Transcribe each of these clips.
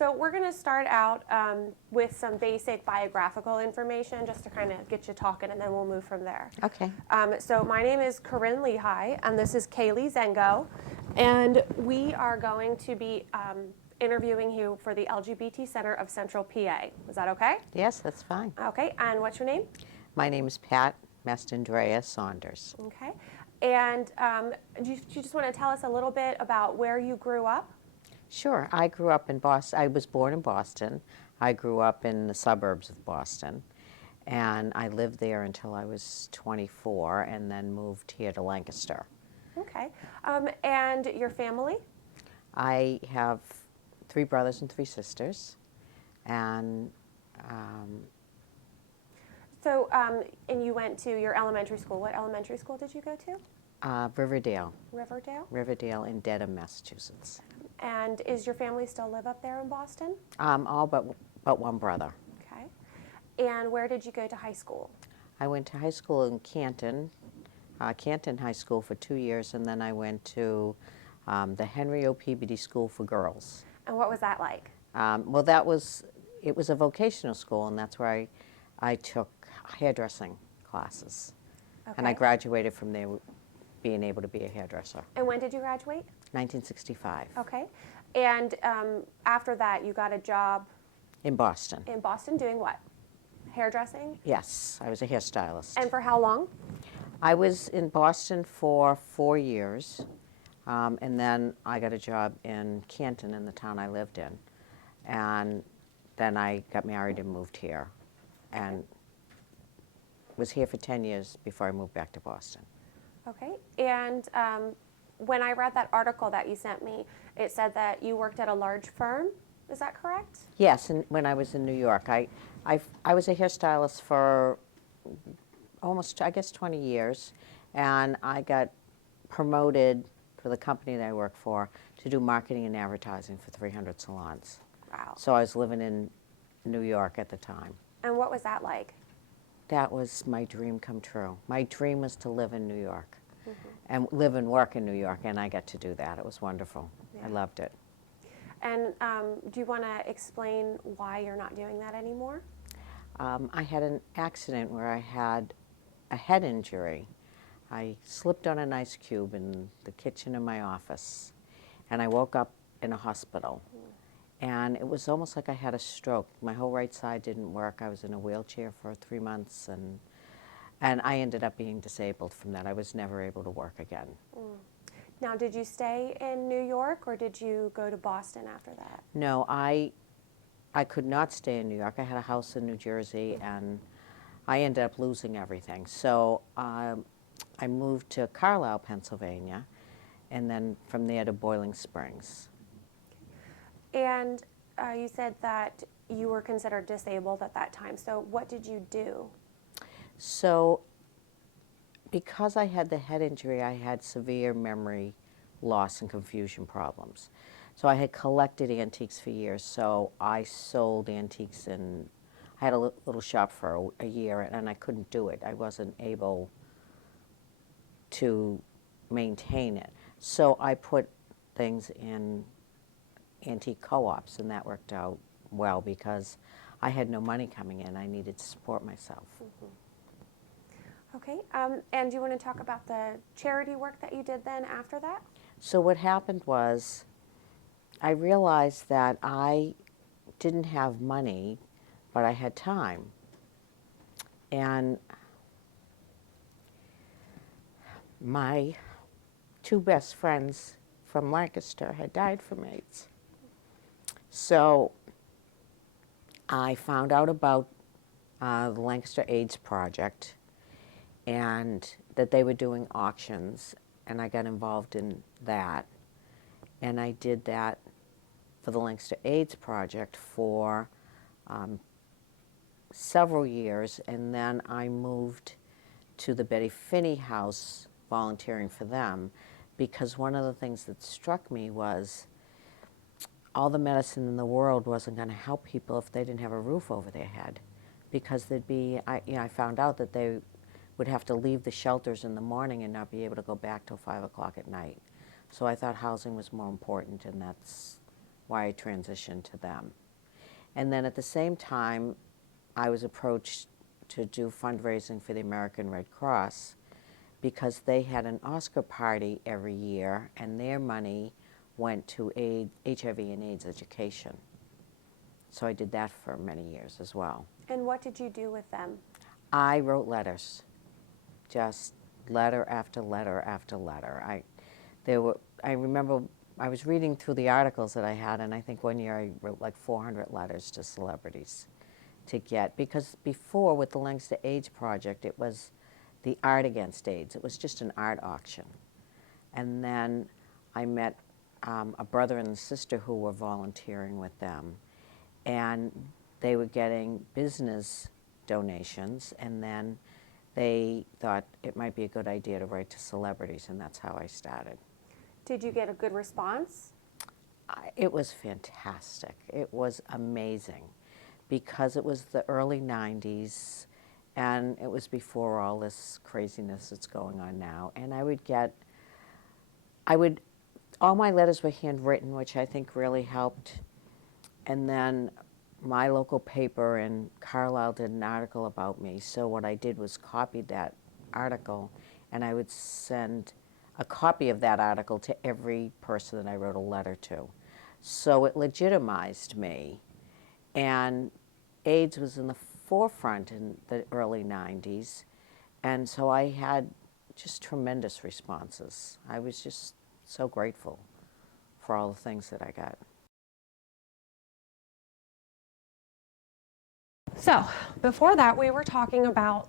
So we're going to start out with some basic biographical information just to kind of get you talking, and then we'll move from there. Okay. So my name is Corinne Lehigh, and this is Kaylee Zengo, and we are going to be interviewing you for the LGBT Center of Central PA. Is that okay? Yes, that's fine. Okay, and what's your name? My name is Pat Mastandrea Saunders. Okay, and do you just want to tell us a little bit about where you grew up? Sure. I grew up in Boston. I was born in Boston. I grew up in the suburbs of Boston, and I lived there until I was 24 and then moved here to Lancaster. Okay, and your family? I have 3 brothers and 3 sisters, and So, and you went to your elementary school. What elementary school did you go to? Riverdale Riverdale. in Dedham, Massachusetts. And is your family still live up there in Boston? All but one brother. Okay. And where did you go to high school? I went to high school in Canton High School for 2 years, and then I went to the Henry O. Peabody School for Girls. And what was that like? Well, it was a vocational school, and that's where I took hairdressing classes. Okay. And I graduated from there being able to be a hairdresser. And when did you graduate? 1965. Okay. And after that, you got a job In Boston. in Boston doing what? Hairdressing? Yes, I was a hairstylist. And for how long? I was in Boston for 4 years, and then I got a job in Canton, in the town I lived in. And then I got married and moved here, and was here for 10 years before I moved back to Boston. Okay. And when I read that article that you sent me, it said that you worked at a large firm. Is that correct? Yes, and when I was in New York, I was a hairstylist for almost, I guess, 20 years, and I got promoted for the company that I work for to do marketing and advertising for 300 salons. Wow. So I was living in New York at the time. And what was that like? That was my dream come true. My dream was to live in New York and live and work in New York, and I got to do that. It was wonderful. Yeah. I loved it. And do you want to explain why you're not doing that anymore? I had an accident where I had a head injury. I slipped on an ice cube in the kitchen in my office, and I woke up in a hospital. And it was almost like I had a stroke. My whole right side didn't work. I was in a wheelchair for 3 months, and I ended up being disabled from that. I was never able to work again. Now, did you stay in New York, or did you go to Boston after that? No, I could not stay in New York. I had a house in New Jersey, and I ended up losing everything. So I moved to Carlisle, Pennsylvania, and then from there to Boiling Springs. And you said that you were considered disabled at that time. So what did you do? So because I had the head injury, I had severe memory loss and confusion problems. So I had collected antiques for years, so I sold antiques, and I had a little shop for a year, and I couldn't do it. I wasn't able to maintain it. So I put things in antique co-ops, and that worked out well because I had no money coming in. I needed to support myself. Okay, and do you want to talk about the charity work that you did then after that? So what happened was I realized that I didn't have money, but I had time. And my 2 best friends from Lancaster had died from AIDS. So I found out about the Lancaster AIDS Project, and that they were doing auctions, and I got involved in that. And I did that for the Lancaster AIDS Project for several years, and then I moved to the Betty Finney House volunteering for them, because one of the things that struck me was all the medicine in the world wasn't going to help people if they didn't have a roof over their head, because there'd be, I found out that they would have to leave the shelters in the morning and not be able to go back till 5 o'clock at night. So I thought housing was more important, and that's why I transitioned to them. And then at the same time, I was approached to do fundraising for the American Red Cross because they had an Oscar party every year, and their money went to HIV and AIDS education. So I did that for many years as well. And what did you do with them? I wrote letters, just letter after letter after letter. I remember I was reading through the articles that I had, and I think one year I wrote like 400 letters to celebrities to get, because before with the Lancaster AIDS Project, it was the Art Against AIDS. It was just an art auction. And then I met a brother and a sister who were volunteering with them, and they were getting business donations, and then they thought it might be a good idea to write to celebrities, and that's how I started. Did you get a good response? It was fantastic. It was amazing because it was the early 90s, and it was before all this craziness that's going on now. And all my letters were handwritten, which I think really helped. And then my local paper in Carlisle did an article about me. So what I did was copied that article, and I would send a copy of that article to every person that I wrote a letter to. So it legitimized me. And AIDS was in the forefront in the early 90s. And so I had just tremendous responses. I was just so grateful for all the things that I got. So before that, we were talking about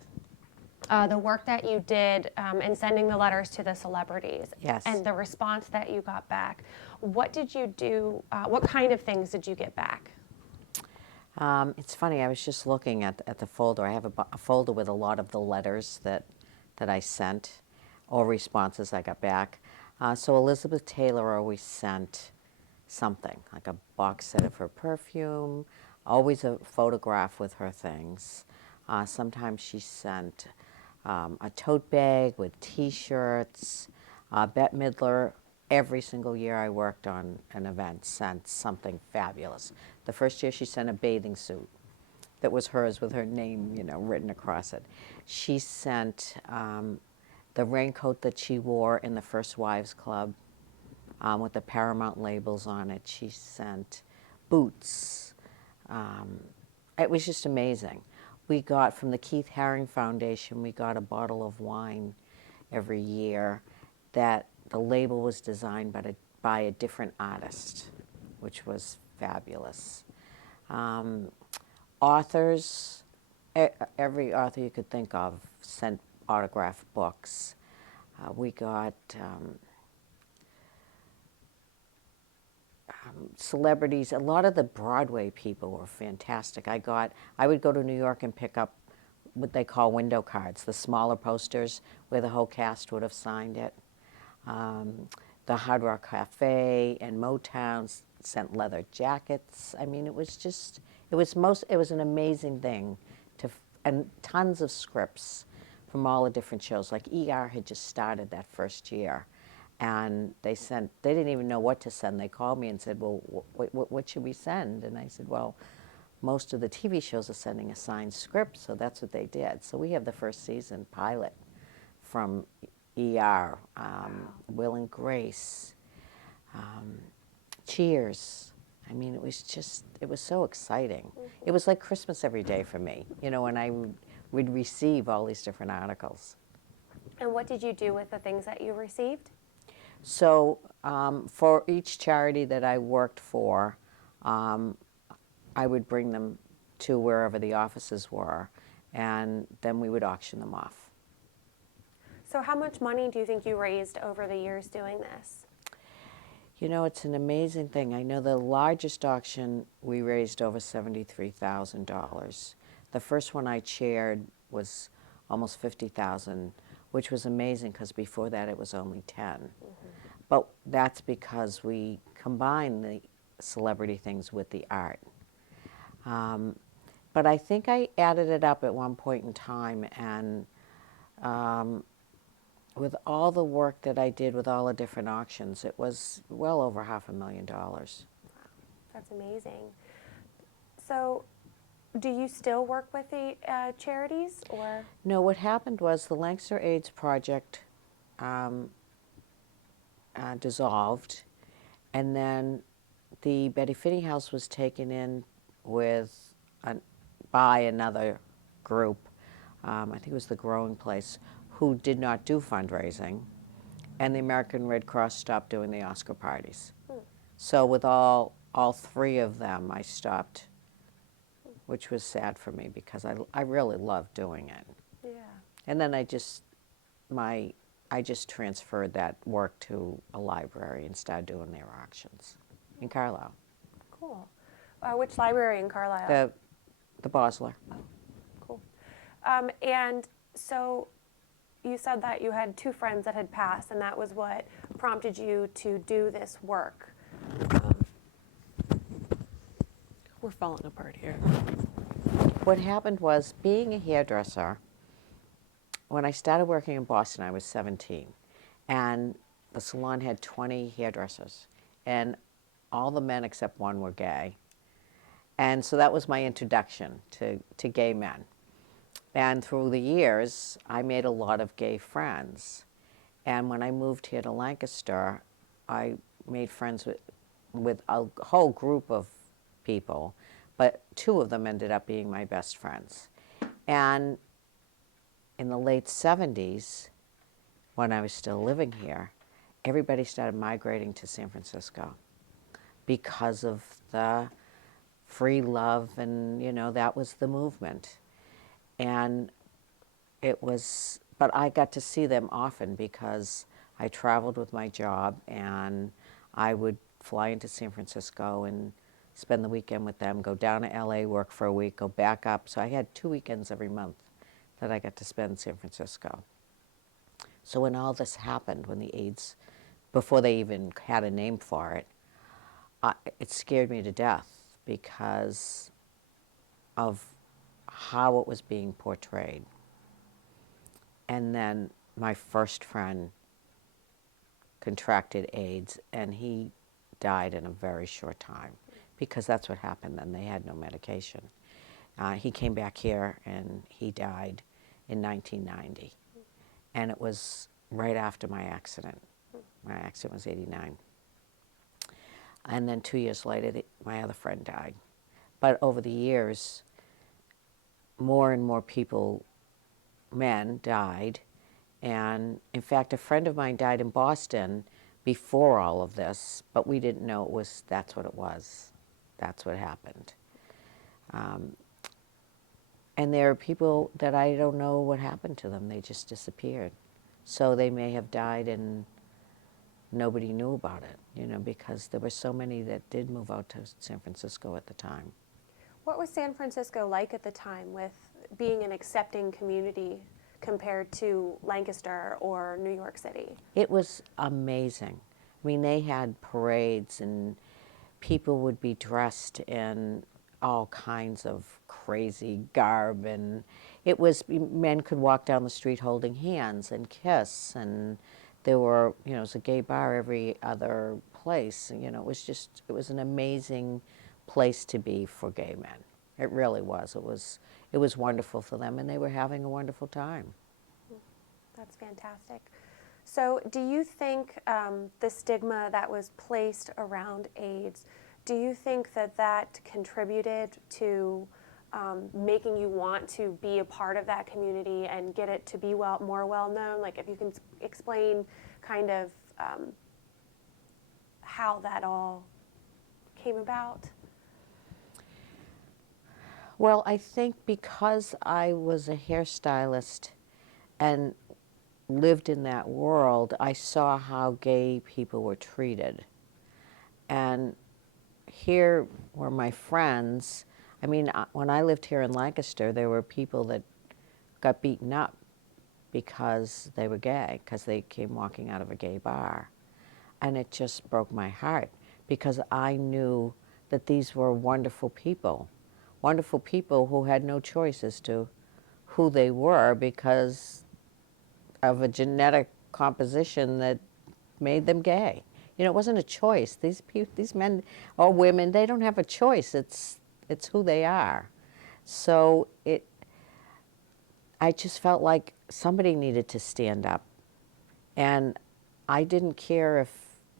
the work that you did in sending the letters to the celebrities. Yes. And the response that you got back. What did you do? What kind of things did you get back? It's funny, I was just looking at the folder. I have a folder with a lot of the letters that I sent, or responses I got back. So Elizabeth Taylor always sent something, like a box set of her perfume, always a photograph with her things. Sometimes she sent a tote bag with T-shirts. Bette Midler, every single year I worked on an event, sent something fabulous. The first year she sent a bathing suit that was hers with her name, written across it. She sent the raincoat that she wore in the First Wives Club with the Paramount labels on it. She sent boots. It was just amazing. We got, from the Keith Haring Foundation, we got a bottle of wine every year that the label was designed by a different artist, which was fabulous. Authors, every author you could think of sent autographed books. We got celebrities. A lot of the Broadway people were fantastic. I would go to New York and pick up what they call window cards, the smaller posters where the whole cast would have signed it. The Hard Rock Cafe and Motown sent leather jackets. I mean, it was an amazing thing and tons of scripts from all the different shows. Like ER had just started that first year, and they didn't even know what to send. They called me and said, well, what should we send? And I said, well, most of the TV shows are sending a signed script, so that's what they did. So we have the first season pilot from ER, Will and Grace, Cheers. I mean, it was so exciting. It was like Christmas every day for me, when I would receive all these different articles. And what did you do with the things that you received? So for each charity that I worked for, I would bring them to wherever the offices were, and then we would auction them off. So how much money do you think you raised over the years doing this? It's an amazing thing. I know the largest auction, we raised over $73,000. The first one I chaired was almost $50,000, which was amazing because before that it was only 10. Mm-hmm. But that's because we combined the celebrity things with the art. But I think I added it up at one point in time, and with all the work that I did with all the different auctions, it was well over $500,000. That's amazing. So, do you still work with the charities, or? No, what happened was the Lancaster AIDS Project dissolved, and then the Betty Finney House was taken in with by another group, I think it was the Growing Place, who did not do fundraising, and the American Red Cross stopped doing the Oscar parties. So with all three of them, I stopped, which was sad for me because I really loved doing it. Yeah. And then I just transferred that work to a library and started doing their auctions in Carlisle. Cool. Which library in Carlisle? The Bosler. Oh, cool. And so you said that you had two friends that had passed, and that was what prompted you to do this work. We're falling apart here. What happened was, being a hairdresser, when I started working in Boston, I was 17, and the salon had 20 hairdressers, and all the men except one were gay. And so that was my introduction to gay men. And through the years, I made a lot of gay friends. And when I moved here to Lancaster, I made friends with a whole group of people, but two of them ended up being my best friends. And in the late 70s, when I was still living here, everybody started migrating to San Francisco because of the free love, and that was the movement. And but I got to see them often because I traveled with my job, and I would fly into San Francisco and spend the weekend with them, go down to LA, work for a week, go back up. So I had 2 weekends every month that I got to spend in San Francisco. So when all this happened, when the AIDS, before they even had a name for it, it scared me to death because of how it was being portrayed. And then my first friend contracted AIDS, and he died in a very short time because that's what happened then. They had no medication. He came back here, and he died in 1990. And it was right after my accident. My accident was 89. And then 2 years later, my other friend died. But over the years, more and more people, men, died. And in fact, a friend of mine died in Boston before all of this, but we didn't know that's what it was. That's what happened. And there are people that I don't know what happened to them. They just disappeared. So they may have died and nobody knew about it, because there were so many that did move out to San Francisco at the time. What was San Francisco like at the time with being an accepting community compared to Lancaster or New York City? It was amazing. I mean, they had parades, and people would be dressed in all kinds of crazy garb, and men could walk down the street holding hands and kiss, and there were, it was a gay bar every other place. It was an amazing place to be for gay men. It really was. It was wonderful for them, and they were having a wonderful time. That's fantastic. So do you think the stigma that was placed around AIDS, do you think that contributed to making you want to be a part of that community and get it to be more well known? Like, if you can explain kind of how that all came about. Well, I think because I was a hairstylist and lived in that world, I saw how gay people were treated. And here were my friends. I mean, when I lived here in Lancaster, there were people that got beaten up because they were gay, because they came walking out of a gay bar. And it just broke my heart because I knew that these were wonderful people who had no choice as to who they were because of a genetic composition that made them gay. You know, it wasn't a choice. These men or women, they don't have a choice. It's who they are. So I just felt like somebody needed to stand up. And I didn't care if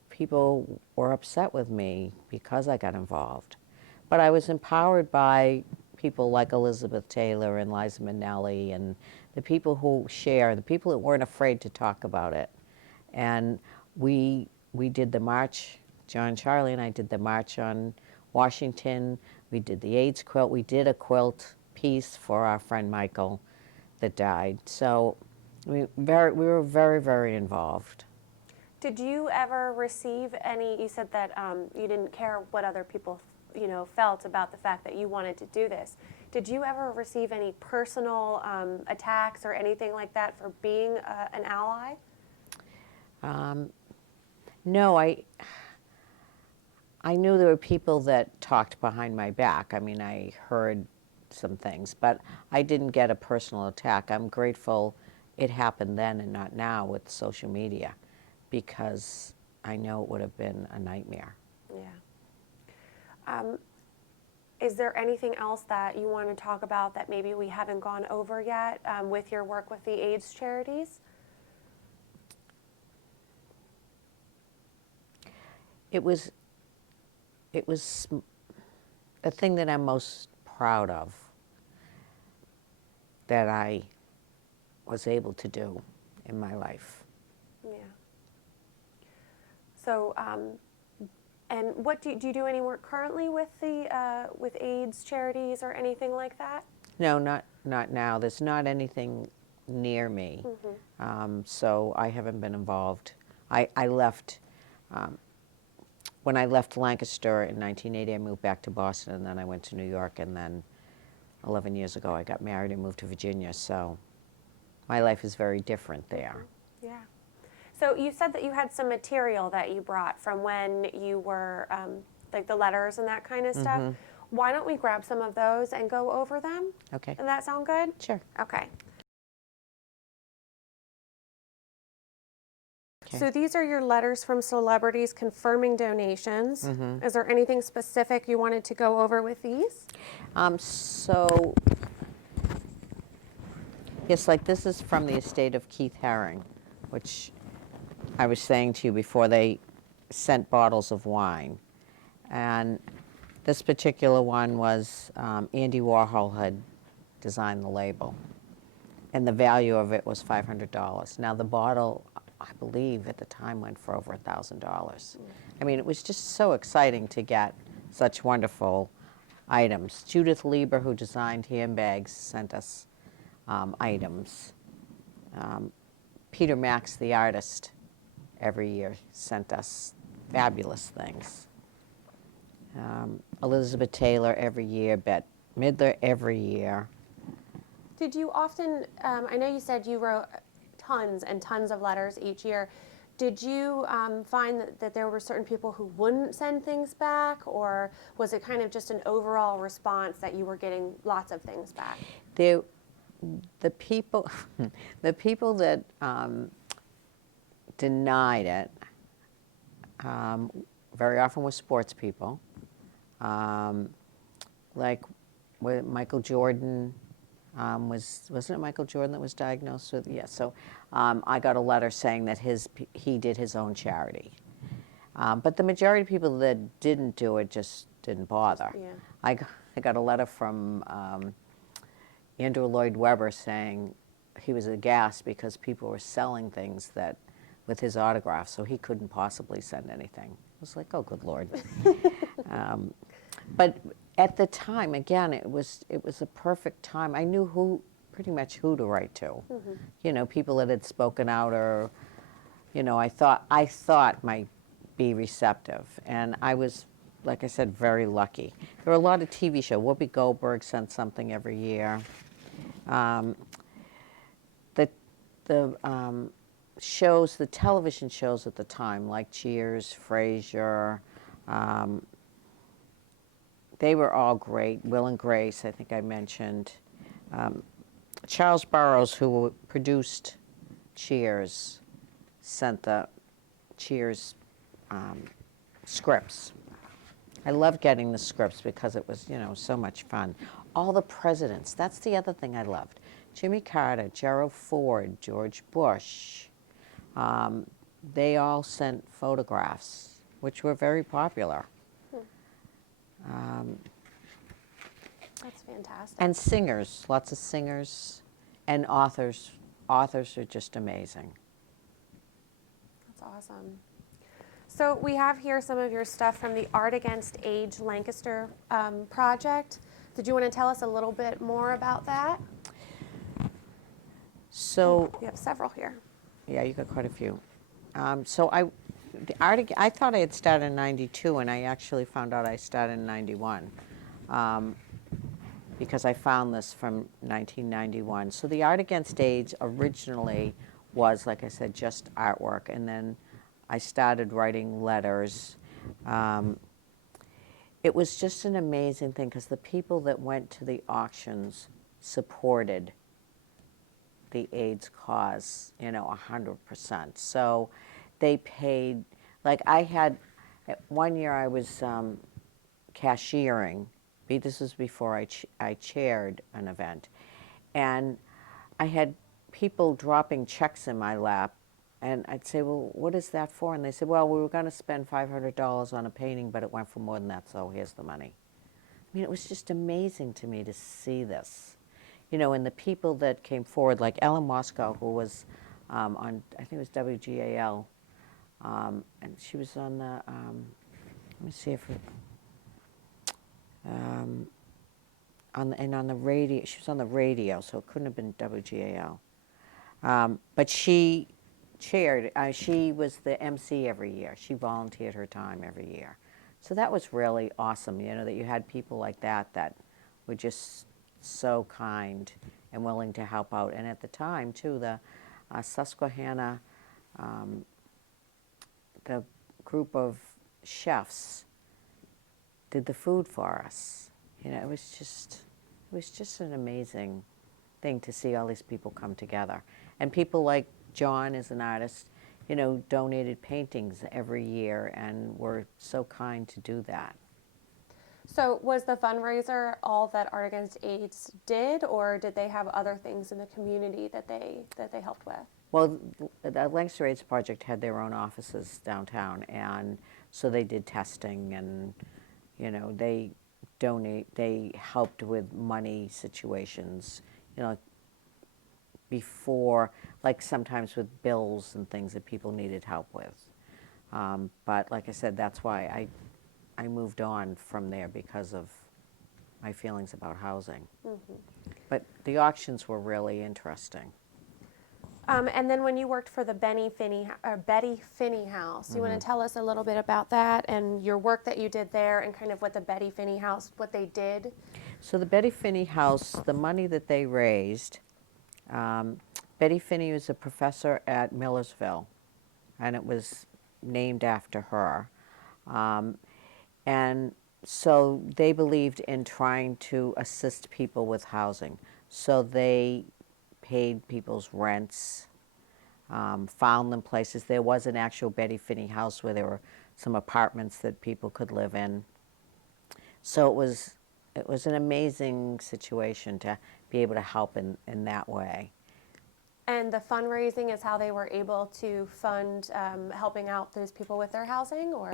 people were upset with me because I got involved. But I was empowered by people like Elizabeth Taylor and Liza Minnelli and the people who share, the people that weren't afraid to talk about it. And we did the march, John, Charlie, and I did the march on Washington. We did the AIDS quilt. We did a quilt piece for our friend Michael that died. So we were very, very involved. Did you ever receive any, you said that you didn't care what other people, felt about the fact that you wanted to do this. Did you ever receive any personal attacks or anything like that for being an ally? No, I knew there were people that talked behind my back. I mean, I heard some things, but I didn't get a personal attack. I'm grateful it happened then and not now with social media, because I know it would have been a nightmare. Yeah. Is there anything else that you want to talk about that maybe we haven't gone over yet with your work with the AIDS Charities? It was the thing that I'm most proud of that I was able to do in my life. Yeah. So, and what do you do any work currently with the with AIDS Charities or anything like that? No, not now. There's not anything near me, so I haven't been involved. I left when I left Lancaster in 1980. I moved back to Boston, and then I went to New York, and then 11 years ago I got married and moved to Virginia. So my life is very different there. Yeah. So you said that you had some material that you brought from when you were, like the letters and that kind of stuff. Why don't we grab some of those and go over them? Okay. Does that sound good? Sure. Okay. Okay. So these are your letters from celebrities confirming donations. Is there anything specific you wanted to go over with these? So, yes, like this is from the estate of Keith Haring, which I was saying to you before. They sent bottles of wine. And this particular one was Andy Warhol had designed the label. And the value of it was $500. Now the bottle, I believe at the time, went for over $1,000. I mean, it was just so exciting to get such wonderful items. Judith Lieber, who designed handbags, sent us items. Peter Max, the artist, every year sent us fabulous things. Elizabeth Taylor every year, Bette Midler every year. Did you often, I know you said you wrote tons and tons of letters each year. Did you find that there were certain people who wouldn't send things back, or was it kind of just an overall response that you were getting lots of things back? The people, the people that denied it very often were sports people, like Michael Jordan. Wasn't it Michael Jordan that was diagnosed with? Yeah. So I got a letter saying that he did his own charity. But the majority of people that didn't do it just didn't bother. Yeah. I got a letter from Andrew Lloyd Webber saying he was aghast because people were selling things that with his autograph, so he couldn't possibly send anything. I was like, oh, good Lord. But at the time, again, it was a perfect time. I knew pretty much who to write to. You know, people that had spoken out, or, you know, I thought might be receptive. And I was, like I said, very lucky. There were a lot of TV shows. Whoopi Goldberg sent something every year. The shows, the television shows at the time, like Cheers, Frasier, they were all great. Will and Grace, I think I mentioned. Charles Burrows, who produced Cheers, sent the Cheers scripts. I love getting the scripts because it was, so much fun. All the presidents, that's the other thing I loved. Jimmy Carter, Gerald Ford, George Bush, they all sent photographs, which were very popular. That's fantastic. And singers, lots of singers, and authors. Authors are just amazing. That's awesome. So we have here some of your stuff from the Art Against AIDS Lancaster project. Did you want to tell us a little bit more about that? So, We have several here. yeah, you got quite a few. I thought I had started in 92, and I actually found out I started in 91. Because I found this from 1991. So the Art Against AIDS originally was, like I said, just artwork, and then I started writing letters. It was just an amazing thing because the people that went to the auctions supported the AIDS cause, 100%. So they paid, like one year I was cashiering. This was before I chaired an event. And I had people dropping checks in my lap. And I'd say, well, what is that for? And they said, well, we were going to spend $500 on a painting, but it went for more than that, so here's the money. I mean, it was just amazing to me to see this. And the people that came forward, like Ellen Moscow, who was on, I think it was WGAL, and she was on the, let me see if it, on the radio. She was on the radio, so it couldn't have been WGAL. But she chaired. She was the MC every year. She volunteered her time every year. So that was really awesome. That you had people like that were just so kind and willing to help out. And at the time, too, the Susquehanna, the group of chefs did the food for us. It was just an amazing thing to see all these people come together. And people like John, as an artist, donated paintings every year and were so kind to do that. So was the fundraiser all that Art Against AIDS did, or did they have other things in the community that they helped with? Well, the Lancaster AIDS Project had their own offices downtown, and so they did testing, and they helped with money situations, before, like sometimes with bills and things that people needed help with. But like I said, that's why I moved on from there, because of my feelings about housing. Mm-hmm. But the auctions were really interesting. And then when you worked for the Betty Finney House, you want to tell us a little bit about that and your work that you did there, and kind of what the Betty Finney House, what they did? So the Betty Finney House, the money that they raised, Betty Finney was a professor at Millersville, and it was named after her. And so they believed in trying to assist people with housing. So they paid people's rents, found them places. There was an actual Betty Finney house where there were some apartments that people could live in. So it was an amazing situation to be able to help in that way. And the fundraising is how they were able to fund helping out those people with their housing, or?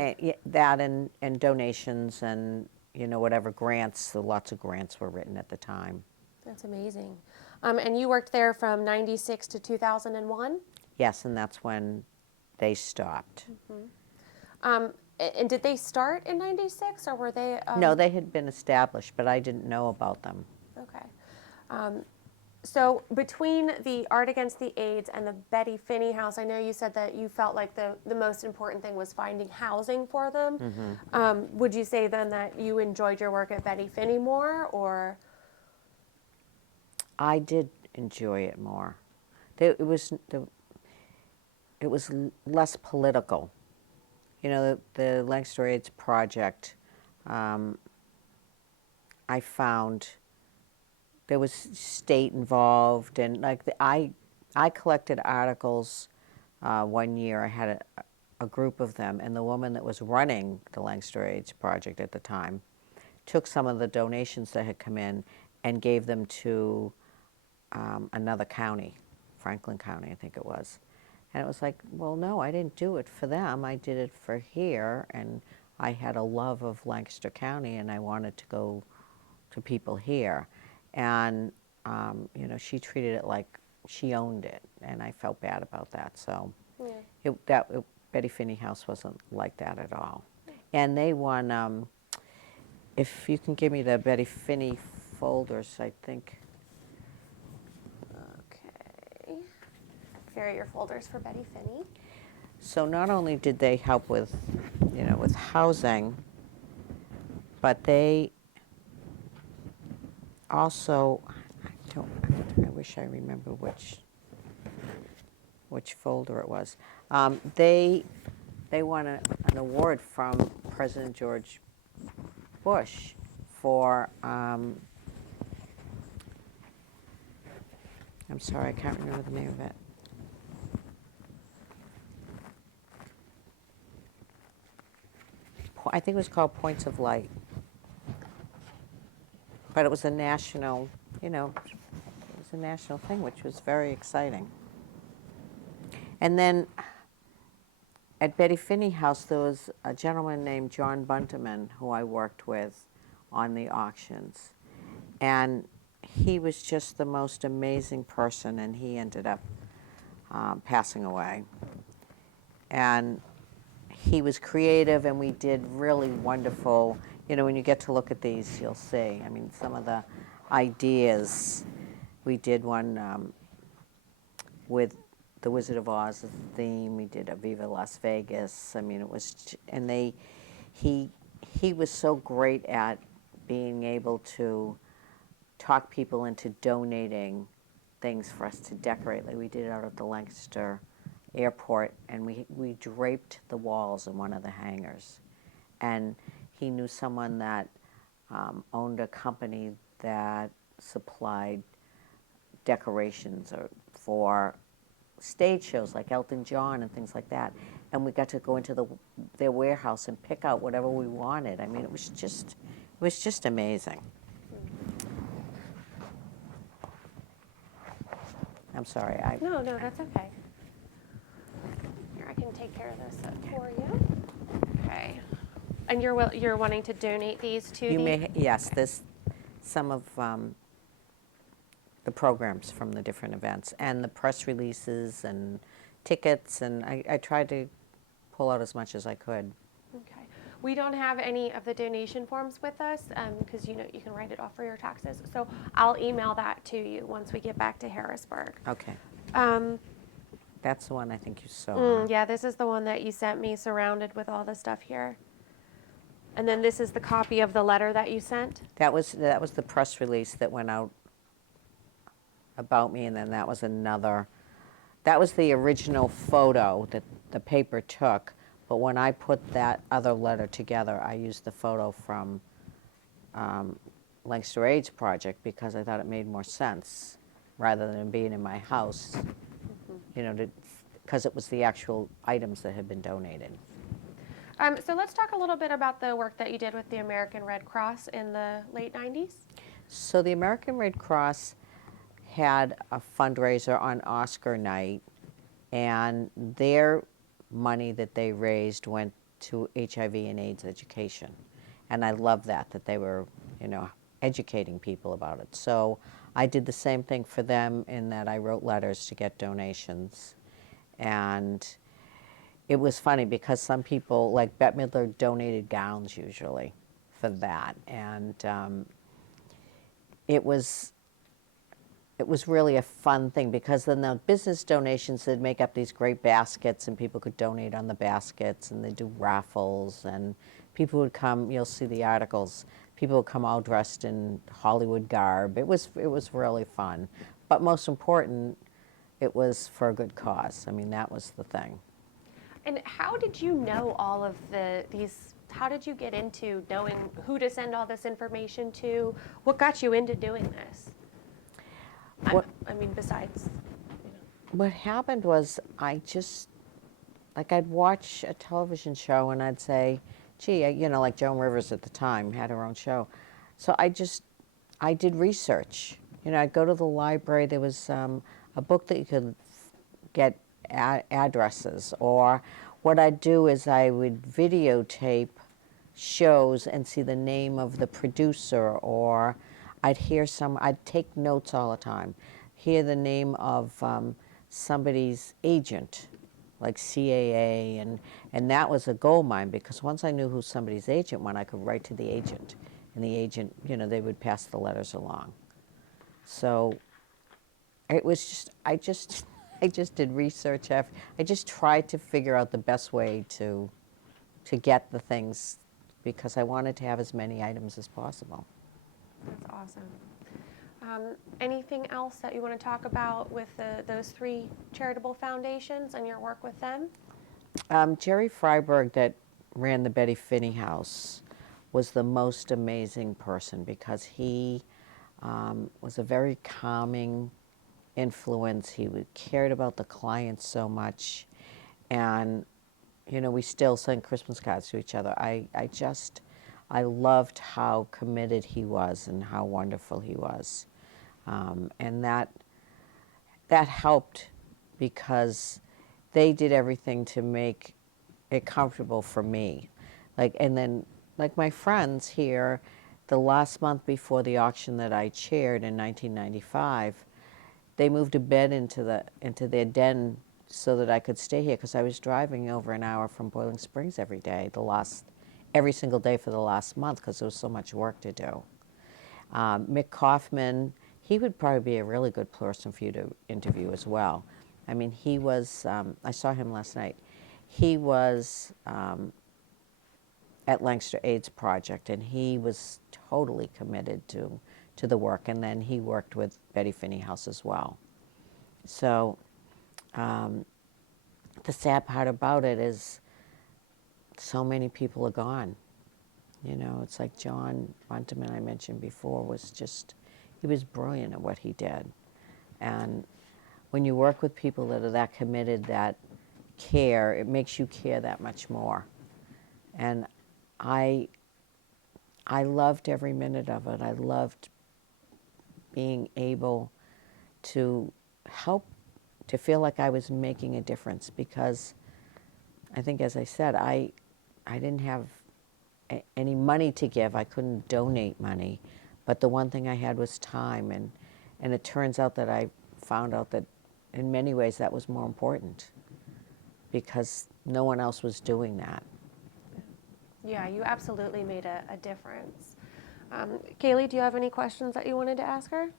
That and donations and whatever grants. Lots of grants were written at the time. That's amazing. And you worked there from 96 to 2001? Yes, and that's when they stopped. Mm-hmm. And did they start in 96, or were they? No, they had been established, but I didn't know about them. Okay. So between the Art Against the AIDS and the Betty Finney House, I know you said that you felt like the most important thing was finding housing for them. Mm-hmm. Would you say then that you enjoyed your work at Betty Finney more, or? I did enjoy it more. It was less political. The Lancaster AIDS Project, I found there was state involved, and I collected articles. One year I had a group of them, and the woman that was running the Lancaster AIDS Project at the time took some of the donations that had come in and gave them to another county, Franklin County, I think it was. And it was like, well, no, I didn't do it for them. I did it for here, and I had a love of Lancaster County, and I wanted to go to people here. And, you know, she treated it like she owned it, and I felt bad about that. So Yeah. Betty Finney House wasn't like that at all. And they won, if you can give me the Betty Finney folders, I think. Okay. Here are your folders for Betty Finney. So not only did they help with, you know, with housing, but they also, I wish I remember which folder it was. They won an award from President George Bush for, I'm sorry, I can't remember the name of it. I think it was called Points of Light. But it was a national, you know, it was a national thing, which was very exciting. And then at Betty Finney House, there was a gentleman named John Bunteman who I worked with on the auctions. And he was just the most amazing person, and he ended up passing away. And he was creative, and we did really wonderful, you know, when you get to look at these, you'll see. I mean, some of the ideas. We did one with the Wizard of Oz as the theme. We did a Viva Las Vegas. I mean, it was, and he was so great at being able to talk people into donating things for us to decorate. Like we did it out at the Lancaster airport, and we draped the walls in one of the hangars. And he knew someone that owned a company that supplied decorations for stage shows like Elton John and things like that. And we got to go into their warehouse and pick out whatever we wanted. I mean, it was just amazing. I'm sorry. No, that's okay. Here, I can take care of this for you. Okay. And you're wanting to donate these to Yes, there's some of the programs from the different events and the press releases and tickets, and I tried to pull out as much as I could. Okay. We don't have any of the donation forms with us because you know you can write it off for your taxes. So I'll email that to you once we get back to Harrisburg. Okay. Um, That's the one I think you saw. yeah, this is the one that you sent me, surrounded with all the stuff here. And then this is the copy of the letter that you sent. That was the press release that went out about me, and then that was the original photo that the paper took. But when I put that other letter together, I used the photo from Lancaster AIDS Project because I thought it made more sense rather than being in my house, you know, because it was the actual items that had been donated. So let's talk a little bit about the work that you did with the American Red Cross in the late 90s. So the American Red Cross had a fundraiser on Oscar night, and their money that they raised went to HIV and AIDS education. And I love that they were, you know, educating people about it. So I did the same thing for them in that I wrote letters to get donations. And it was funny because some people, like Bette Midler, donated gowns usually for that. And it was really a fun thing because then the business donations would make up these great baskets and people could donate on the baskets, and they'd do raffles, and people would come, you'll see the articles, people would come all dressed in Hollywood garb. It was really fun. But most important, it was for a good cause. I mean, that was the thing. And how did you know all of these? How did you get into knowing who to send all this information to? What got you into doing this? I mean, besides, you know. What happened was I just like I'd watch a television show and I'd say, gee, you know, like Joan Rivers at the time had her own show. So I did research. You know, I'd go to the library. There was a book that you could get addresses. Or what I'd do is I would videotape shows and see the name of the producer, or I'd take notes all the time, hear the name of somebody's agent, like CAA, and that was a gold mine, because once I knew who somebody's agent was, I could write to the agent, and the agent, you know, they would pass the letters along. So it was I just did research. I just tried to figure out the best way to get the things, because I wanted to have as many items as possible. That's awesome. Anything else that you want to talk about with those three charitable foundations and your work with them? Jerry Freiberg, that ran the Betty Finney House, was the most amazing person, because he was a very calming influence. He cared about the clients so much, and you know, we still send Christmas cards to each other. I loved how committed he was and how wonderful he was, and that helped, because they did everything to make it comfortable for me. And then, like my friends here, the last month before the auction that I chaired in 1995, they moved a bed into their den so that I could stay here, because I was driving over an hour from Boiling Springs every day, every single day for the last month, because there was so much work to do. Mick Kaufman, he would probably be a really good person for you to interview as well. I mean, he was, I saw him last night. He was at Lancaster Aids Project, and he was totally committed to the work, and then he worked with Betty Finney House as well. So the sad part about it is so many people are gone. You know, it's like John Bunteman, I mentioned before, he was brilliant at what he did. And when you work with people that are that committed, that care, it makes you care that much more. And I loved every minute of it. I loved being able to help, to feel like I was making a difference, because I think, as I said, I didn't have any money to give. I couldn't donate money, but the one thing I had was time, and it turns out that I found out that in many ways that was more important, because no one else was doing that. Yeah, you absolutely made a difference. Kaylee, do you have any questions that you wanted to ask her?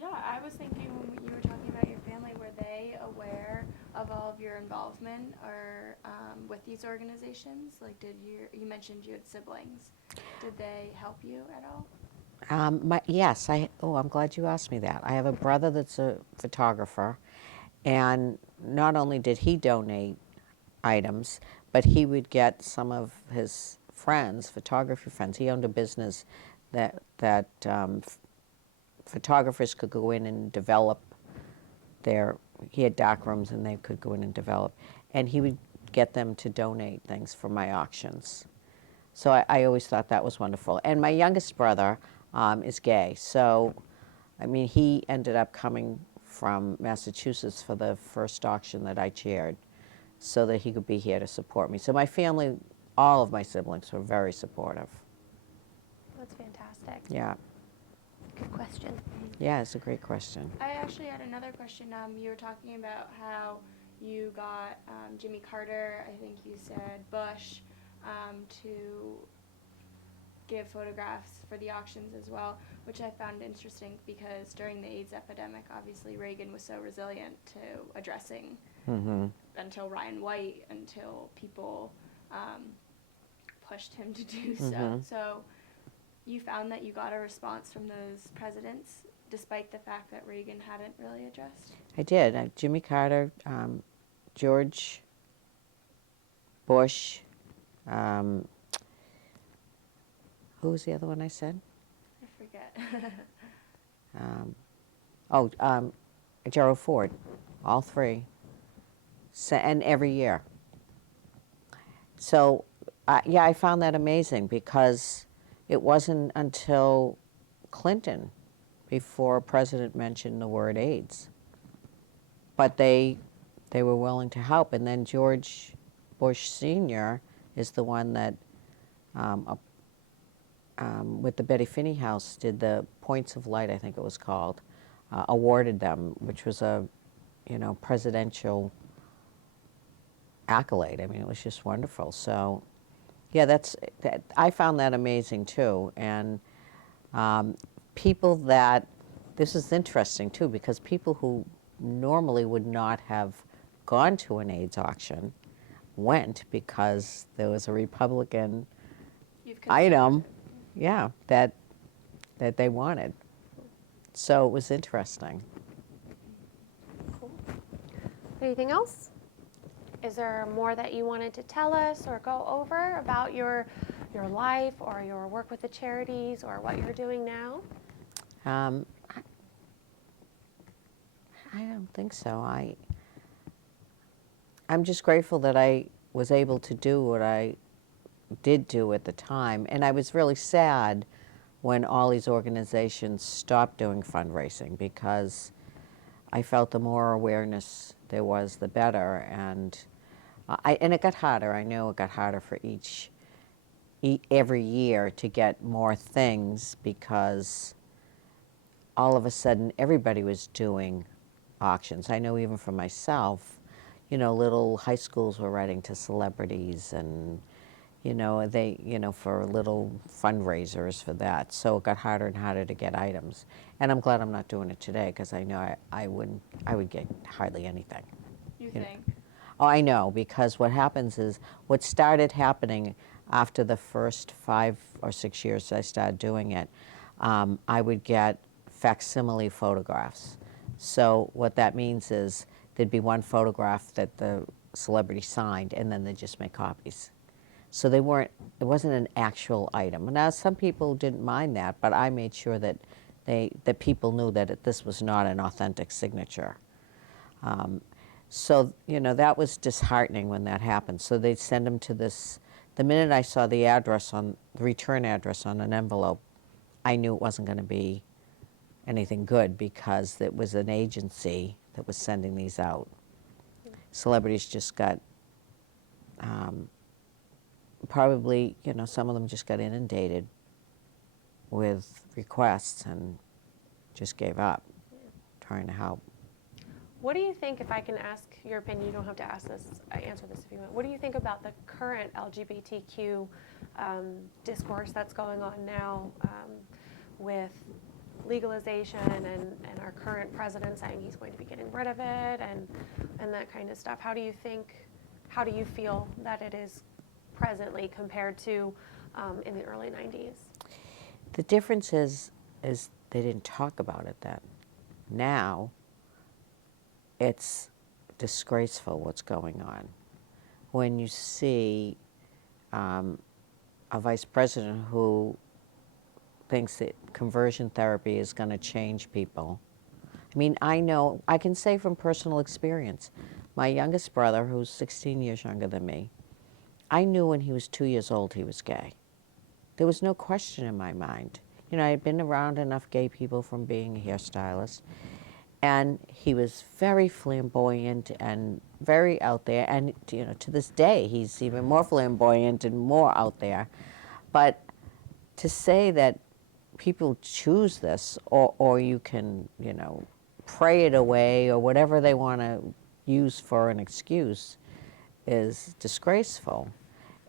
Yeah, I was thinking when you were talking about your family, were they aware of all of your involvement or with these organizations? Like, you mentioned you had siblings. Did they help you at all? Yes, I'm glad you asked me that. I have a brother that's a photographer, and not only did he donate items, but he would get some of his friends, photography friends. He owned a business that photographers could go in and develop he had dark rooms, and they could go in and develop. And he would get them to donate things for my auctions. So I always thought that was wonderful. And my youngest brother is gay. So, I mean, he ended up coming from Massachusetts for the first auction that I chaired, so that he could be here to support me. So my family, all of my siblings, were very supportive. That's fantastic. Yeah. Good question. Yeah, it's a great question. I actually had another question. You were talking about how you got Jimmy Carter, I think you said Bush, to give photographs for the auctions as well, which I found interesting, because during the AIDS epidemic, obviously Reagan was so resilient to addressing, until Ryan White, until people pushed him to do so. So you found that you got a response from those presidents, despite the fact that Reagan hadn't really addressed? I did. Jimmy Carter, George Bush, who was the other one I said? I forget. Gerald Ford, all three. So, and every year. So, yeah, I found that amazing because it wasn't until Clinton before a president mentioned the word AIDS. But they were willing to help. And then George Bush Sr. is the one that, with the Betty Finney House, did the Points of Light, I think it was called, awarded them, which was a, presidential accolade. I mean, it was just wonderful. So, yeah, I found that amazing too. And people that, this is interesting too, because people who normally would not have gone to an AIDS auction went because there was a Republican You've item, yeah, that they wanted. So it was interesting. Cool. Anything else? Is there more that you wanted to tell us or go over about your life or your work with the charities or what you're doing now? I don't think so. I'm just grateful that I was able to do what I did do at the time. And I was really sad when all these organizations stopped doing fundraising because I felt the more awareness there was, the better. And it got harder. I know it got harder for every year to get more things because all of a sudden everybody was doing auctions. I know even for myself, little high schools were writing to celebrities and, for little fundraisers for that. So it got harder and harder to get items. And I'm glad I'm not doing it today because I know I would get hardly anything. You know. think? Oh, I know, because what happens is, what started happening after the first 5 or 6 years I started doing it, I would get facsimile photographs. So what that means is there'd be one photograph that the celebrity signed, and then they'd just make copies. So it wasn't an actual item. Now, some people didn't mind that, but I made sure that that people knew that this was not an authentic signature. So, that was disheartening when that happened. So they'd send them to this. The minute I saw the return address on an envelope, I knew it wasn't going to be anything good because it was an agency that was sending these out. Celebrities just got, probably, some of them just got inundated with requests and just gave up trying to help. What do you think, if I can ask your opinion, you don't have to answer this if you want, what do you think about the current LGBTQ discourse that's going on now with legalization and our current president saying he's going to be getting rid of it and that kind of stuff? How do you feel that it is presently compared to in the early 90s? The difference is they didn't talk about it then. Now, it's disgraceful what's going on. When you see a vice president who thinks that conversion therapy is going to change people. I mean, I can say from personal experience, my youngest brother, who's 16 years younger than me, I knew when he was 2 years old he was gay. There was no question in my mind. I had been around enough gay people from being a hairstylist. And he was very flamboyant and very out there. And, to this day, he's even more flamboyant and more out there. But to say that people choose this, or you can, pray it away, or whatever they want to use for an excuse, is disgraceful.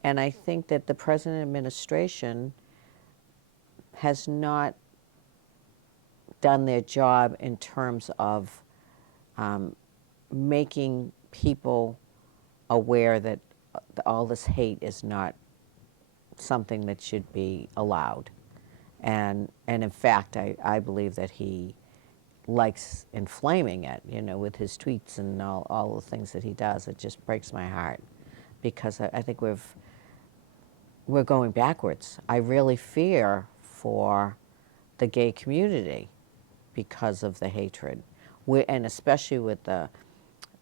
And I think that the present administration has not done their job in terms of making people aware that all this hate is not something that should be allowed. And in fact, I believe that he likes inflaming it, with his tweets and all the things that he does. It just breaks my heart because I think we're going backwards. I really fear for the gay community because of the hatred, and especially with the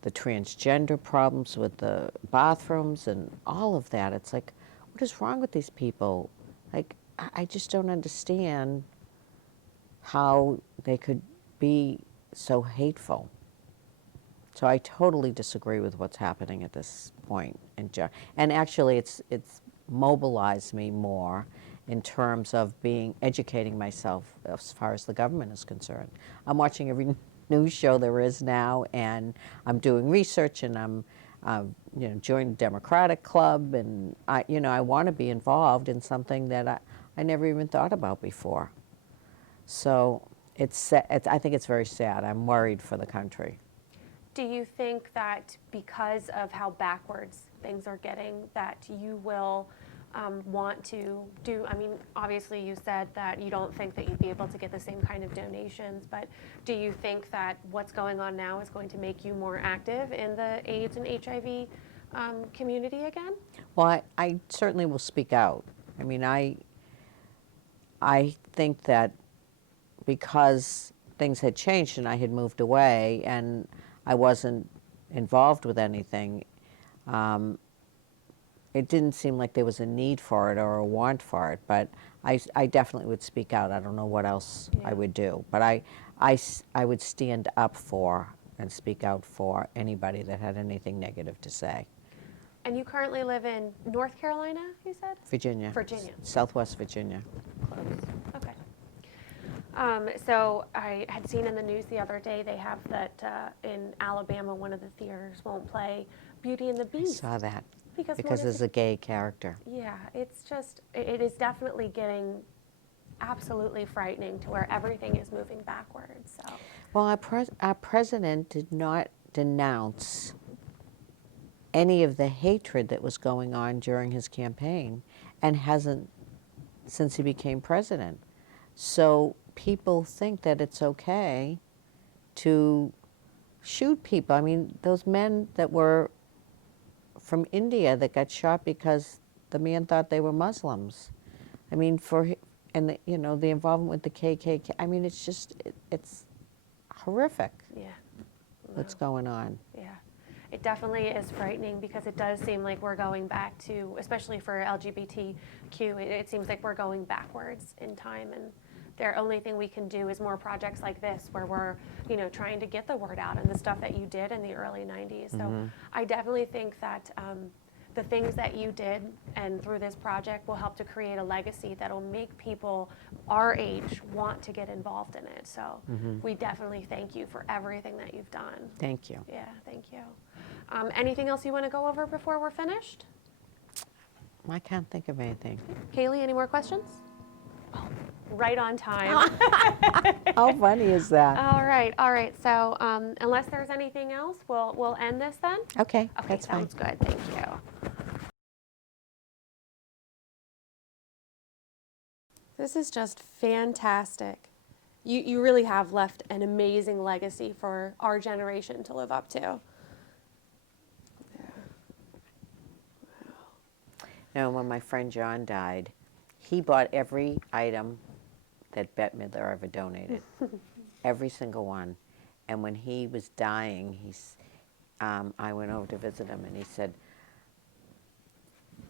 the transgender problems with the bathrooms and all of that. It's like, what is wrong with these people? Like, I just don't understand how they could be so hateful. So I totally disagree with what's happening at this point. And actually, it's mobilized me more in terms of educating myself as far as the government is concerned. I'm watching every news show there is now, and I'm doing research, and I'm joined the Democratic Club, and I want to be involved in something that I never even thought about before. So I think it's very sad. I'm worried for the country. Do you think that because of how backwards things are getting, that you will want to do, I mean, obviously you said that you don't think that you'd be able to get the same kind of donations, but do you think that what's going on now is going to make you more active in the AIDS and HIV community again? Well, I certainly will speak out. I mean, I think that because things had changed and I had moved away and I wasn't involved with anything, it didn't seem like there was a need for it or a want for it, but I definitely would speak out. I don't know what else I would do, but I would stand up for and speak out for anybody that had anything negative to say. And you currently live in North Carolina, you said? Virginia. Virginia. Southwest Virginia. Close. Okay. So I had seen in the news the other day they have that in Alabama one of the theaters won't play Beauty and the I Beast. saw that. Because There's a gay character. Yeah, it's just, it is definitely getting absolutely frightening to where everything is moving backwards. So. Well, our president did not denounce any of the hatred that was going on during his campaign, and hasn't since he became president. So people think that it's okay to shoot people. I mean, those men that were from India that got shot because the man thought they were Muslims. I mean, and the involvement with the KKK. I mean, it's just it's horrific. Yeah. What's going on? Yeah. It definitely is frightening because it does seem like we're going back to, especially for LGBTQ, it seems like we're going backwards in time, and the only thing we can do is more projects like this where we're, trying to get the word out and the stuff that you did in the early 90s. So I definitely think that the things that you did and through this project will help to create a legacy that'll make people our age want to get involved in it. So we definitely thank you for everything that you've done. Thank you. Yeah, thank you. Anything else you want to go over before we're finished? I can't think of anything. Kaylee, any more questions? Oh, right on time. How funny is that? All right. So unless there's anything else, we'll end this then? Okay, Okay, that's fine. sounds good. Thank you. This is just fantastic. You really have left an amazing legacy for our generation to live up to. When my friend John died, he bought every item that Bette Midler ever donated, every single one. And when he was dying, I went over to visit him, and he said,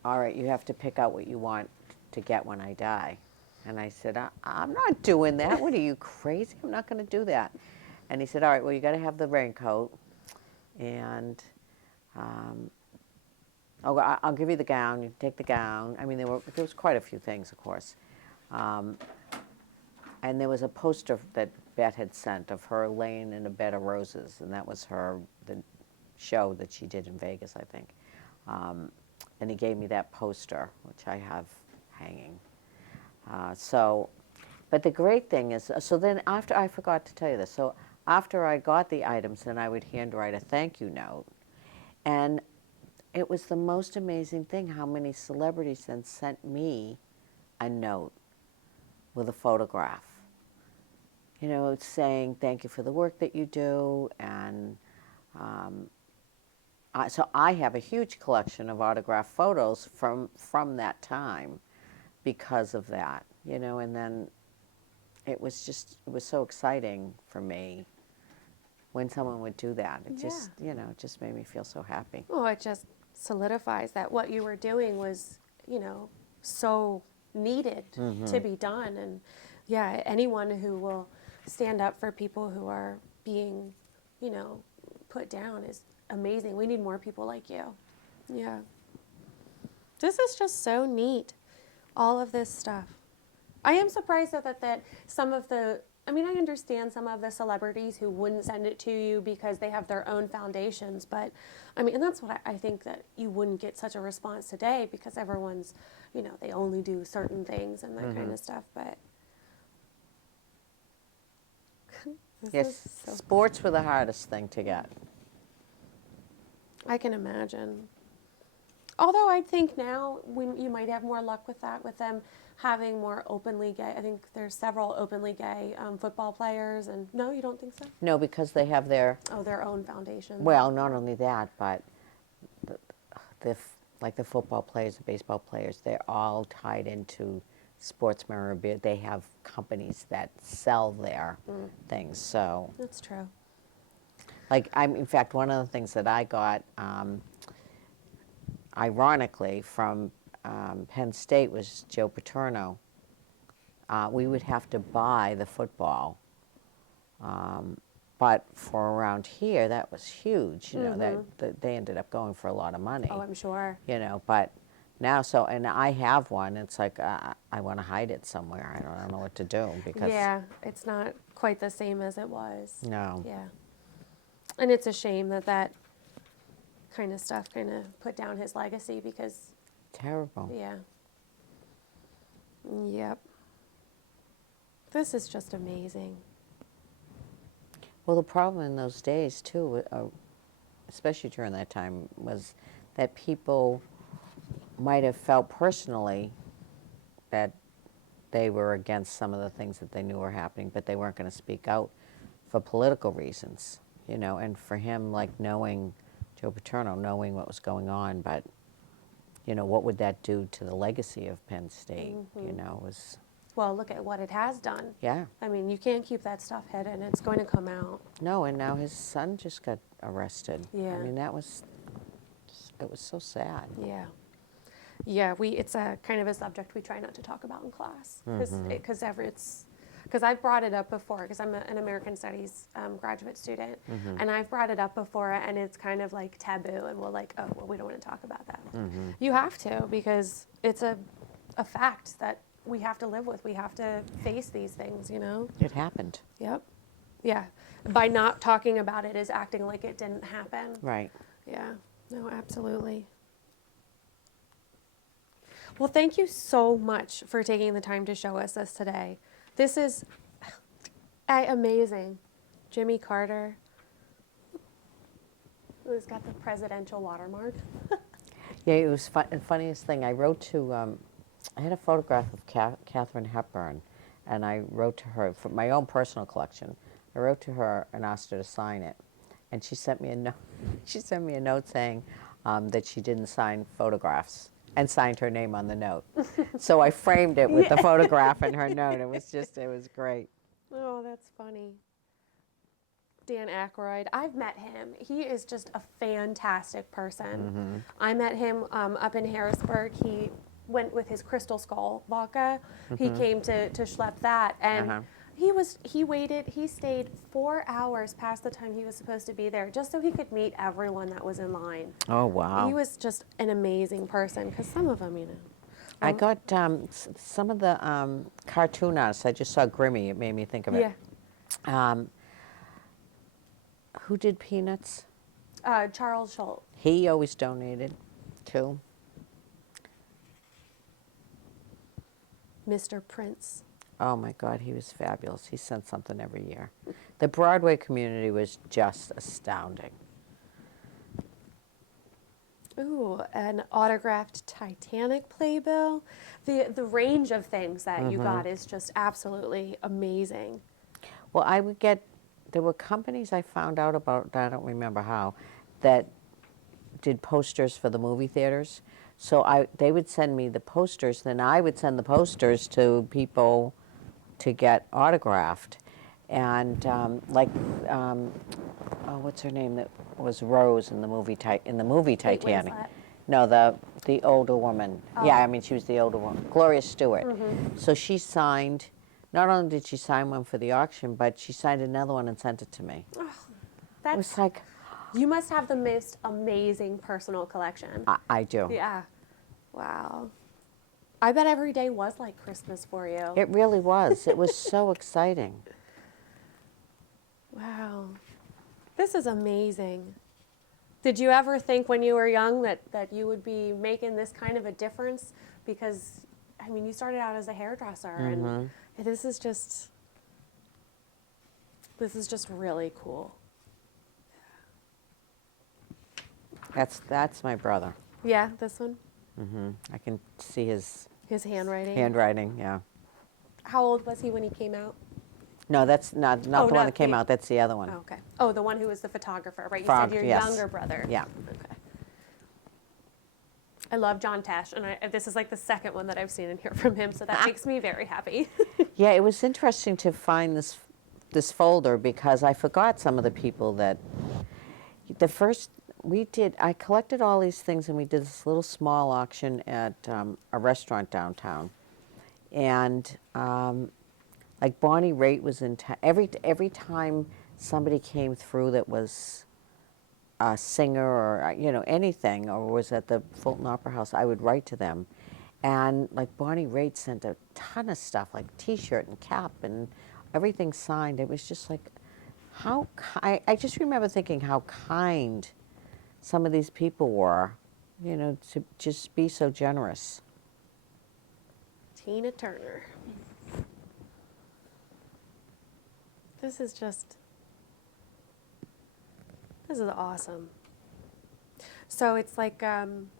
"All right, you have to pick out what you want to get when I die." And I said, "I'm not doing that. What are you, crazy? I'm not going to do that." And he said, "All right, well, you got to have the raincoat, and I'll give you the gown. You take the gown." I mean, there was quite a few things, of course. And there was a poster that Bette had sent of her laying in a bed of roses, and that was the show that she did in Vegas, I think. And he gave me that poster, which I have hanging. But the great thing is, so then after, I forgot to tell you this, so after I got the items, then I would handwrite a thank you note. And it was the most amazing thing how many celebrities then sent me a note with a photograph, saying thank you for the work that you do. And so I have a huge collection of autographed photos from that time because of that, and then it was so exciting for me when someone would do that. It Yeah. just, you know, it just made me feel so happy. Well, it just solidifies that what you were doing was, you know, so needed to be done. And yeah, anyone who will stand up for people who are being, you know, put down is amazing. We need more people like you. Yeah. This is just so neat, all of this stuff. I am surprised though that some of the, I mean, I understand some of the celebrities who wouldn't send it to you because they have their own foundations, but I mean, and that's what I think, that you wouldn't get such a response today because everyone's, you know, they only do certain things and that kind of stuff, but. This Yes, is so, sports were the hardest thing to get. I can imagine. Although I think now you might have more luck with that, with them having more openly gay. I think there's several openly gay football players, and no, you don't think so? No, because they have their, Their own foundation. well, not only that, but like the football players, the baseball players, they're all tied into sports memorabilia. They have companies that sell their things. So, That's true. like, in fact, one of the things that I got, ironically, from Penn State was Joe Paterno. We would have to buy the football. But for around here, that was huge. You know, that they ended up going for a lot of money. Oh, I'm sure. You know, but now, and I have one. It's like I want to hide it somewhere. I don't know what to do because Yeah, it's not quite the same as it was. no. Yeah. And it's a shame that kind of stuff kind of put down his legacy because, Terrible. yeah. Yep. This is just amazing. Well, the problem in those days too, especially during that time, was that people might have felt personally that they were against some of the things that they knew were happening, but they weren't going to speak out for political reasons, you know. And for him, like knowing Joe Paterno, knowing what was going on, but you know, what would that do to the legacy of Penn State? You know, was Well, look at what it has done. yeah. I mean, you can't keep that stuff hidden. It's going to come out. No, and now his son just got arrested. Yeah. I mean, it was so sad. Yeah. Yeah, it's a kind of a subject we try not to talk about in class because I've brought it up before because I'm an American Studies graduate student, and I've brought it up before, and it's kind of like taboo, and we're like, oh, well, we don't want to talk about that. You have to, because it's a fact that we have to live with. We have to face these things, you know? It happened. Yep. Yeah. By not talking about it is acting like it didn't happen. Right. Yeah. No, absolutely. Well, thank you so much for taking the time to show us this today. This is amazing. Jimmy Carter, who's got the presidential watermark. Yeah, it was the funniest thing. I wrote to, I had a photograph of Katharine Hepburn, and I wrote to her, for my own personal collection, I wrote to her and asked her to sign it. And she sent me a note, she sent me a note saying that she didn't sign photographs, and signed her name on the note. So I framed it with the photograph and her note. It was great. Oh, that's funny. Dan Aykroyd, I've met him. He is just a fantastic person. I met him up in Harrisburg. He went with his Crystal Skull vodka. He came to schlep that, and he stayed 4 hours past the time he was supposed to be there just so he could meet everyone that was in line. Oh, wow. He was just an amazing person, because some of them, you know. I got some of the cartoon artists. I just saw Grimmy. It made me think of it. Yeah. Who did Peanuts? Charles Schultz. He always donated, too. Mr. Prince. Oh, my God, he was fabulous. He sent something every year. The Broadway community was just astounding. Ooh, an autographed Titanic playbill. The range of things that you got is just absolutely amazing. Well, I would get, there were companies I found out about, I don't remember how, that did posters for the movie theaters. So they would send me the posters, then I would send the posters to people to get autographed. And oh, what's her name that was Rose in the movie Kate Titanic? Winslet. No, the older woman. Yeah, I mean she was the older one, Gloria Stewart. So she signed. Not only did she sign one for the auction, but she signed another one and sent it to me. It That's was like, you must have the most amazing personal collection. I do. Yeah. Wow. I bet every day was like Christmas for you. It really was. It was so exciting. Wow. This is amazing. Did you ever think when you were young that you would be making this kind of a difference? Because, I mean, you started out as a hairdresser, and this is just really cool. That's my brother. Yeah, this one? I can see his His handwriting? handwriting. Yeah. How old was he when he came out? No, that's not the one not that came the- out. That's the other one. Oh, okay. Oh, the one who was the photographer, right? You Frog, said your yes. younger brother. Yeah. Okay. I love John Tesh, and this is like the second one that I've seen and hear from him, so that makes me very happy. Yeah, it was interesting to find this folder because I forgot some of the people that I collected all these things and we did this little small auction at a restaurant downtown, and like Bonnie Raitt was in town. Every time somebody came through that was a singer or anything, or was at the Fulton Opera House, I would write to them, and like Bonnie Raitt sent a ton of stuff, like T-shirt and cap and everything signed. It was just like I just remember thinking how kind some of these people were, to just be so generous. Tina Turner. This is awesome. So it's like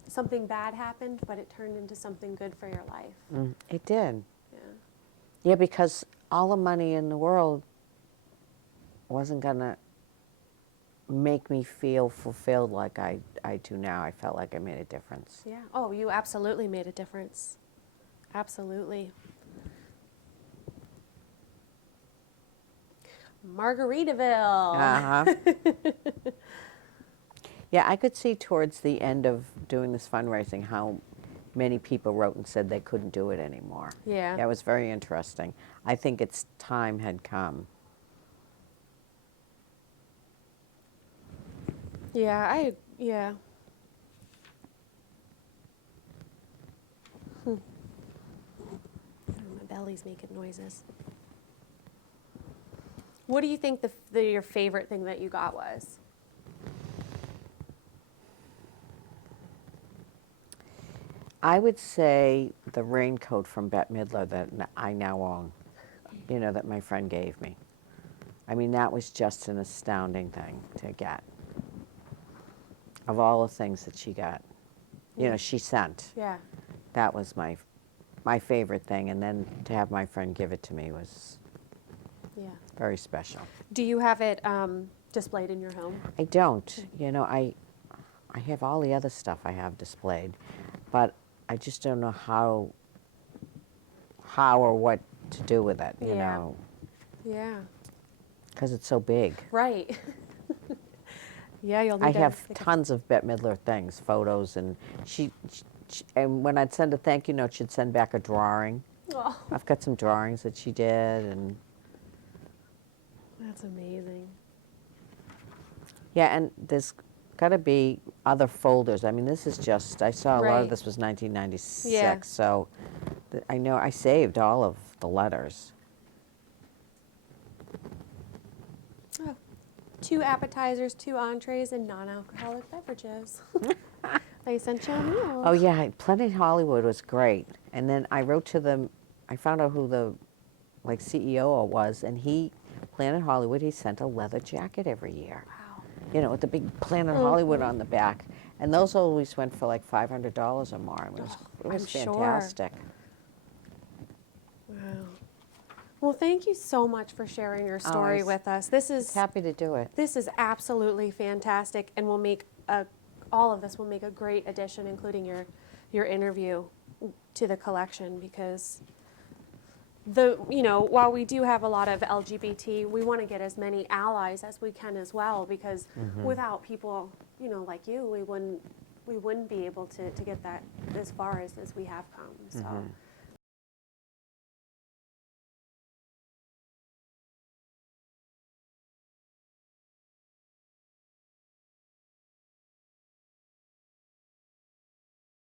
something bad happened, but it turned into something good for your life. It did. Yeah. Yeah, because all the money in the world wasn't going to make me feel fulfilled like I do now. I felt like I made a difference. Yeah. Oh, you absolutely made a difference. Absolutely. Margaritaville. Uh-huh. Yeah, I could see towards the end of doing this fundraising how many people wrote and said they couldn't do it anymore. Yeah. That was very interesting. I think its time had come. Yeah, yeah. Oh, my belly's making noises. What do you think your favorite thing that you got was? I would say the raincoat from Bette Midler that I now own, that my friend gave me. I mean, that was just an astounding thing to get. Of all the things that she got, she sent. Yeah. That was my favorite thing, and then to have my friend give it to me was very special. Do you have it displayed in your home? I don't. I have all the other stuff I have displayed, but I just don't know how or what to do with it, Yeah. because it's so big. Right. Yeah, you'll need I to have stick tons of Bette Midler things, photos, and and when I'd send a thank you note, she'd send back a drawing. Oh, I've got some drawings that she did, and that's amazing. yeah, and there's got to be other folders. I mean, this is just, I saw a lot Right. of this was 1996, Yeah. so I know I saved all of the letters. Oh. 2 appetizers, 2 entrees, and non-alcoholic beverages. They sent you a meal. Oh yeah, Planet Hollywood was great. And then I wrote to them, I found out who the CEO was, and Planet Hollywood, he sent a leather jacket every year. Wow. With the big Planet Hollywood on the back. And those always went for like $500 or more. I mean, it was I'm sure. fantastic. Wow. Well, thank you so much for sharing your story was with us. This is Happy to do it. This is absolutely fantastic, and will make all of this will make a great addition, including your interview to the collection, because while we do have a lot of LGBT, we want to get as many allies as we can as well, because without people, like you, we wouldn't be able to get that as far as we have come. So